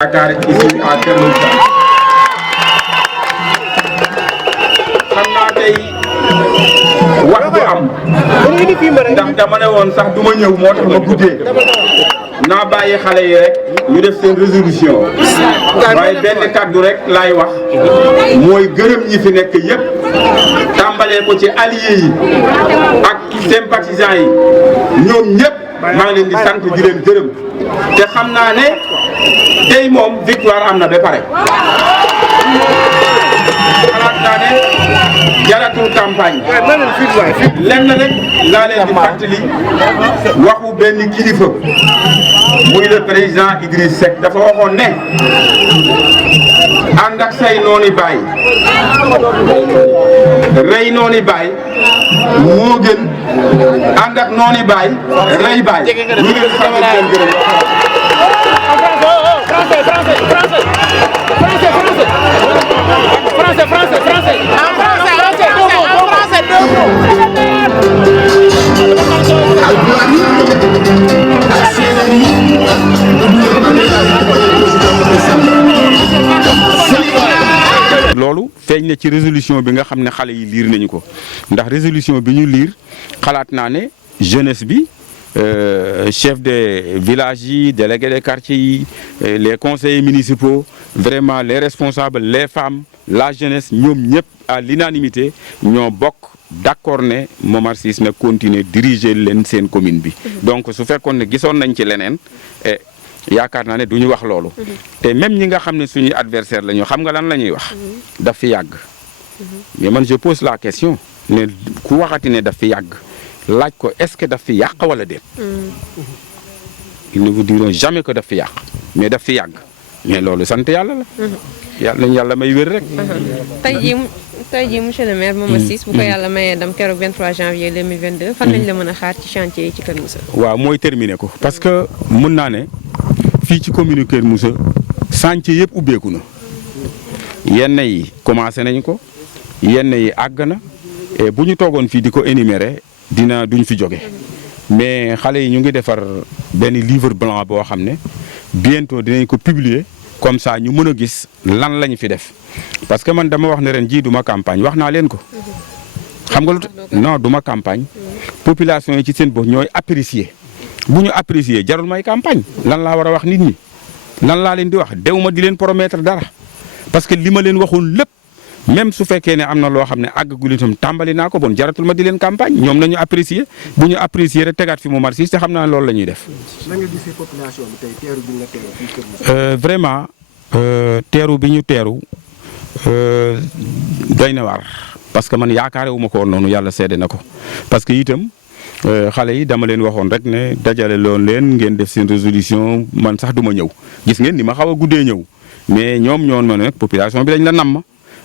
Dakar ici à Keur Moussa xam naa tey wax bu am ndax dama ne woon sax du ma ñëw moo tax ma guddee naa bàyyi xale yi rek ñu def seen résolution waaye benn kàddu rek laay wax mooy gërëm ñi fi nekk yépp tàmbalee ko ci alliés yi ak sympathisants yi ñoom ñëpp maa ngi leen di sant di leen gërëm te xam naa ne tey moom victoire am na ba pare xalaat naa ne jaratul campagne lenn rek laa leen di fàttali waxu benn kilifa muy le président Idriss Seck dafa waxoon ne ànd ak say nooni baay rey nooni baay moo gën ànd ak nooni baay rey baay ñu ngi sant leen gërëm loolu feeñ na ci résolution bi nga xam ne xale yi liir nañu ko ndax résolution bi ñu liir xalaat naa ne jeunesse bi chef de village yi délégués de quartier yi les conseillers municipaux vraiment les responsables les femmes la jeunesse ñoom ñëpp à l'unanimité ñoo bokk d'accord ne Momar Ciss na continuer diriger leen seen commune bi donc su fekkoon ne gisoon nañ ci leneen yaakaar naa ne du ñu wax loolu te même ñi nga xam ne suñuy adversaire la ñu xam nga lan la ñuy wax daf fi yàgg mais man je pose la question ne ku waxati ne daf fi yàgg laaj ko est-ce que daf fi yàq wala déet ils ne vous diront jamais que daf fi yàq mais daf fi yàgg mais loolu sant yàlla la yàlla nañu yàlla may wér rek tey jii monsieur le maire Momar Ciss bu ko yàlla mayee dam keroog 23 janvier 2022 fan lañ la mën a xaar ci chantier yi ci Keur Moussa waaw mooy terminer ko parce que mën naa ne fii ci commune Keur Moussa chantier yëpp ubbeeku na yenn yi commencé nañ ko yenn yi àgg na et bu ñu toogoon fii di ko énumérer duñ fi jóge mais xale yi ñu ngi defar benn livre blanc boo xam ne bientôt dinañ ko publier comme ça ñu mën a gis lan lañ fi def parce que man dama wax ne ren jii duma campagne wax naa leen ko xam nga lu non duma campagne population yi ci seen bopp ñooy apprécier bu ñu apprécier jarul may campagne lan laa war a wax nit ñi lan laa leen di wax dew ma di leen promettre dara parce que li ma leen waxoon lépp même su fekkee ne am na loo xam ne àggagul itam tàmbali naa ko bon jaratul ma di leen campagne ñoom nañu apprécier bu ñu apprécier rek tegaat fi Momar Ciss te xam naa loolu la ñuy def. nan nga gisee population bi tey teeru bi ñu la teeru fii Keur Moussa. vraiment teeru bi ñu teeru doy na waar parce que man yaakaare wu ma ko woon noonu yàlla seede na ko parce que itam xale yi dama leen waxoon rek ne dajale loon leen ngeen def seen résolution man sax du ma ñëw gis ngeen ni ma xaw a guddee ñëw mais ñoom ñoon ma ne population bi dañ la namm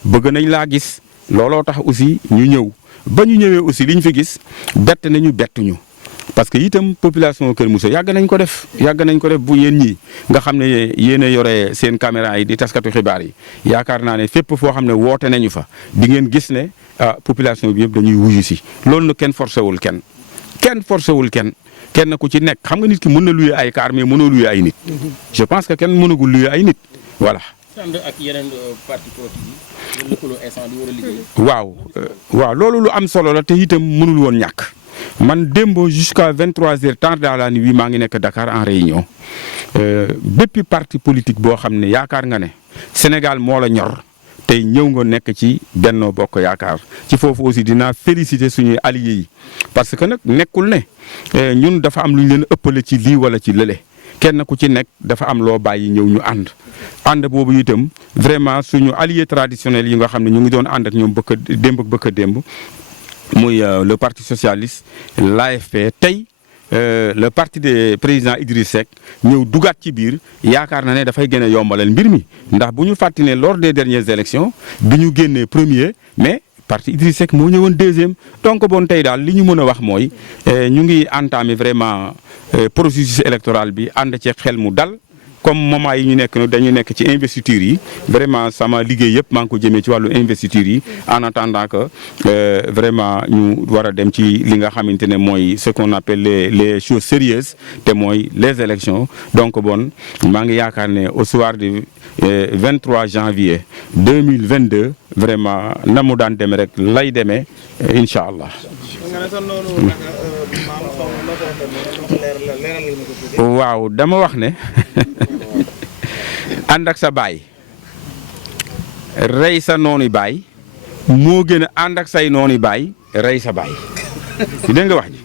bëgg nañ laa gis looloo tax aussi ñu ñëw ba ñu ñëwee aussi li ñu fi gis bett nañu bettuñu parce que itam population Keur Moussa yàgg nañ ko def bu yéen ñii nga xam ne yéen a yore seen caméra yi di taskatu xibaar yi yaakaar naa ne fépp foo xam ne woote nañu fa di ngeen gis ne population bi yëpp dañuy wuyu si loolu nag kenn forcé wul kenn ku ci nekk xam nga nit ki mën na luye ay car mais mënoo luye ay nit je pense que kenn mënagul luye ay nit voilà. ak yeneen parti politique yi lëkkaloo instant di war a liggéey. waaw loolu lu am solo la te itam mënul woon ñàkk man démb jusqu'à 23h tard dans la nuit maa ngi nekk Dakar en réunion bépp parti politique boo xam ne yaakaar nga ne Sénégal moo la ñor tey ñëw nga nekk ci Benno Bokk Yaakaar ci foofu aussi dinaa féliciter suñuy alliés yi parce que nag nekkul ne ñun dafa am lu ñu leen ëppale ci lii wala ci lële. kenn ku ci nekk dafa am loo bàyyi ñëw ñu ànd boobu itam vraiment suñu alliés traditionnels yi nga xam ne ñu ngi doon ànd ak ñoom bëkk a démb muy le parti socialiste l'AFP tey le parti de président Idriss Seck ñëw dugaat ci biir yaakaar na ne dafay gën a yombalal mbir mi ndax bu ñu fàttali ne lors des dernières élections bi ñu génnee premier mais parti Idriss Seck moo ñëwoon deuxième donc bon tey daal li ñu mën a wax mooy ñu ngi entamé vraiment processus électoral bi ànd ci xel mu dal comme moment yi ñu nekk dañu nekk ci investiture yi vraiment sama liggéey yëpp maa ngi ko jëmee ci wàllu investiture yi en attendant que vraiment ñu war a dem ci li nga xamante ne mooy ce qu'on appelle les choses sérieuses te mooy les élections donc bon maa ngi yaakaar ne au soir du 23 janvier 2022 vraiment na mu daan demee rek lay demee incha allah. waaw dama wax ne ànd ak sa baay rey sa noonu baay moo gën a ànd ak say noonu baay rey sa baay dégg nga wax ji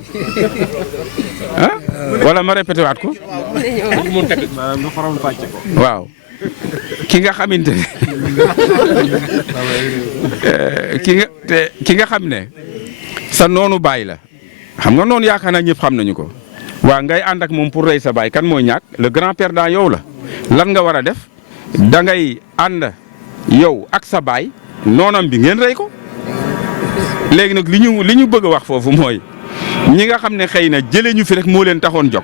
ah wala ma répété waat ko waaw ki nga xamante ne ki nga xam ne sa noonu baay la xam nga noonu yaakaar naa ñëpp xam nañu ko waaw ngay ànd ak moom pour rey sa baay kan mooy ñàkk le grand perdant yow la lan nga war a def da ngay ànd yow ak sa baay noonam bi ngeen rey ko léegi nag li ñu bëgg a wax foofu mooy ñi nga xam ne xëy na jëlee ñu fi rek moo leen taxoon jóg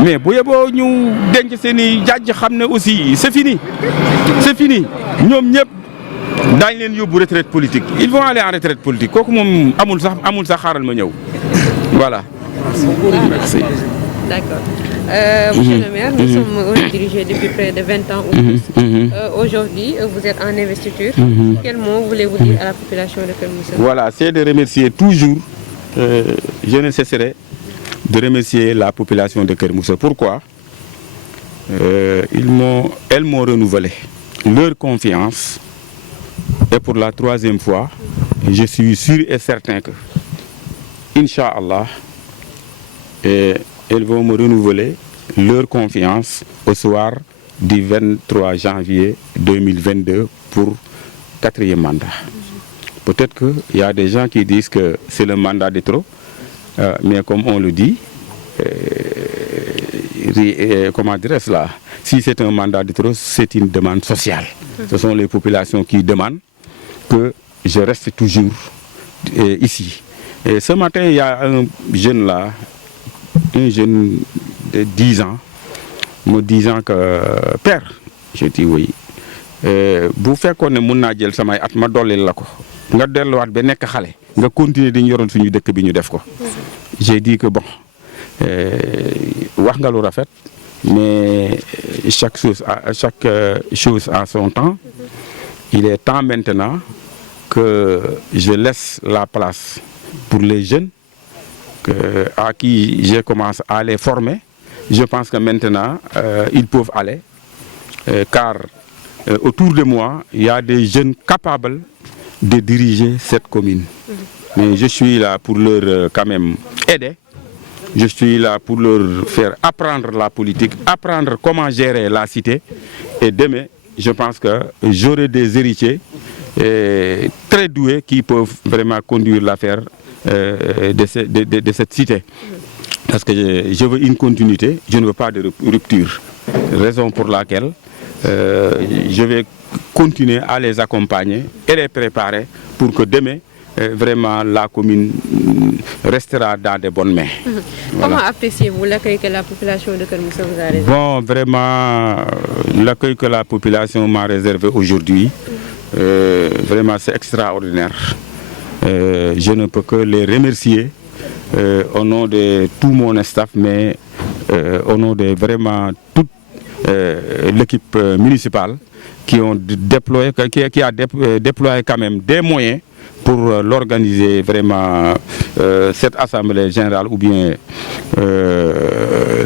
mais bu yeboo ñu denc seen i jàjj xam ne aussi c'est fini ñoom ñëpp daañ leen yóbbu retraite politique ils vont aller en retraite politique kooku moom amul sax xaaral ma ñëw voilà. Merci. D'accord. Monsieur le maire, nous sommes dirigés depuis près de 20 ans ou plus. Aujourd'hui, vous êtes en investiture. Quel mot voulez-vous dire à la population de Keur Moussa? Voilà, c'est de remercier toujours, je ne cesserai de remercier la population de Keur Moussa. Pourquoi? Elles m'ont renouvelé leur confiance et pour la 3e fois, je suis sûr et certain que, Inch'Allah, et elles vont me renouveler leur confiance au soir du 23 janvier 2022 pour 4e mandat. Peut-être qu'il y a des gens qui disent que c'est le mandat de trop, mais comme on le dit, comment dirais-je cela? Si c'est un mandat de trop, c'est une demande sociale. Ce sont les populations qui demandent que je reste toujours ici. Et ce matin, il y a un jeune là, un jeune de 10 ans, me disant que père, je dis oui. Bu fekkoon ne mun naa jël samay at ma dollil la ko nga delluwaat ba nekk xale nga continuer di ñu yoroon suñu dëkk bi ñu def ko. J'ai dit que bon wax nga lu rafet mais chaque chose a son temps. Il est temps maintenant que je laisse la place pour les jeunes à qui je commence à les former. Je pense que maintenant, ils peuvent aller, car autour de moi, il y a des jeunes capables de diriger cette commune. Mais je suis là pour leur quand même aider. Je suis là pour leur faire apprendre la politique, apprendre comment gérer la cité. Et demain, je pense que j'aurai des héritiers très doués qui peuvent vraiment conduire l'affaire de cette cité. Parce que je veux une continuité, je ne veux pas de rupture. Raison pour laquelle je vais continuer à les accompagner et les préparer pour que demain, vraiment, la commune restera dans de bonnes mains. Comment appréciez-vous l'accueil que la population de Keur Moussa vous a réservé? Bon, vraiment, l'accueil que la population m'a réservé aujourd'hui, vraiment, c'est extraordinaire. Je ne peux que les remercier au nom de tout mon staff, mais au nom de vraiment toute l'équipe municipale qui a déployé quand même des moyens pour l'organiser vraiment cette assemblée générale ou bien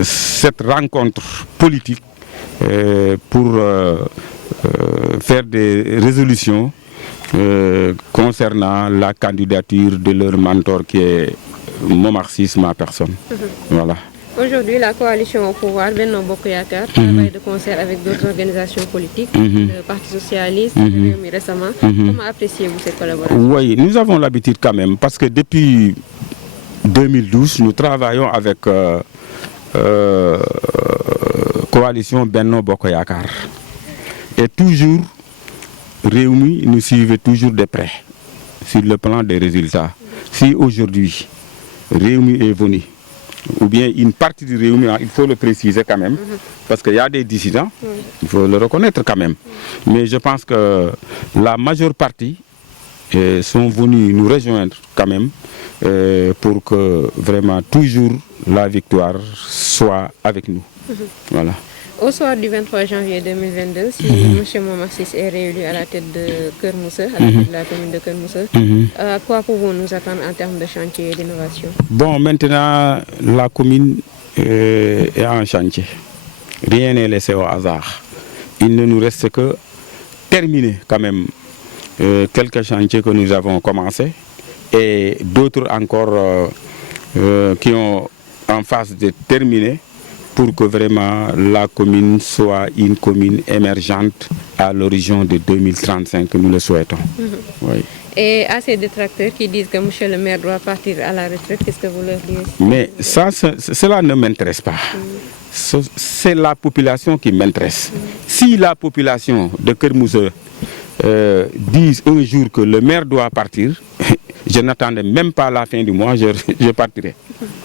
cette rencontre politique pour faire des résolutions concernant la candidature de leur mentor qui est Momar Ciss, ma personne. Voilà. Aujourd'hui, la coalition au pouvoir, Benno Bokk Yakaar, travaille de concert avec d'autres organisations politiques, le Parti socialiste, Rewmi récemment. Comment appréciez-vous cette collaboration? Oui, nous avons l'habitude quand même, parce que depuis 2012, nous travaillons avec coalition Benno Bokk Yakaar. Et toujours, Rewmi nous suivait toujours de près sur le plan des résultats. Si aujourd'hui, Rewmi est venu ou bien une partie du Rewmi, il faut le préciser quand même, parce qu'il y a des dissidents, il faut le reconnaître quand même. Mais je pense que la majeure partie sont venus nous rejoindre quand même pour que vraiment toujours la victoire soit avec nous. Voilà. Au soir du 23 janvier 2022, si M. Momar Cissé est réélu à la tête de Keur Moussa, à la tête de la commune de Keur Moussa, à quoi pouvons-nous attendre en termes de chantier et d'innovation? Bon, maintenant, la commune est en chantier. Rien n'est laissé au hasard. Il ne nous reste que terminer quand même quelques chantiers que nous avons commencés et d'autres encore qui ont en phase de terminer, pour que vraiment la commune soit une commune émergente à l'horizon de 2035, nous le souhaitons. Oui. Et à ces détracteurs qui disent que M. le maire doit partir à la retraite, qu'est-ce que vous leur dites? Mais ça, cela ne m'intéresse pas. C'est la population qui m'intéresse. Si la population de Keur Moussa dit un jour que le maire doit partir, je n'attendais même pas la fin du mois, je partirai.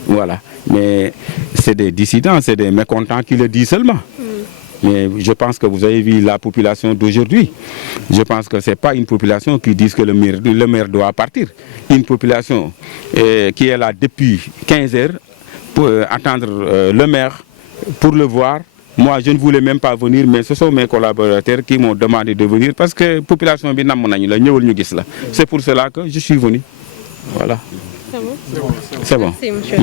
Voilà. Mais c'est des dissidents, c'est des mécontents qui le disent seulement. Mais je pense que vous avez vu la population d'aujourd'hui. Je pense que ce n'est pas une population qui dit que le maire doit partir. Une population qui est là depuis 15 heures pour attendre le maire, pour le voir. Moi, je ne voulais même pas venir, mais ce sont mes collaborateurs qui m'ont demandé de venir parce que la population est là. C'est pour cela que je suis venu. Voilà. C'est bon? C'est bon. Merci, monsieur.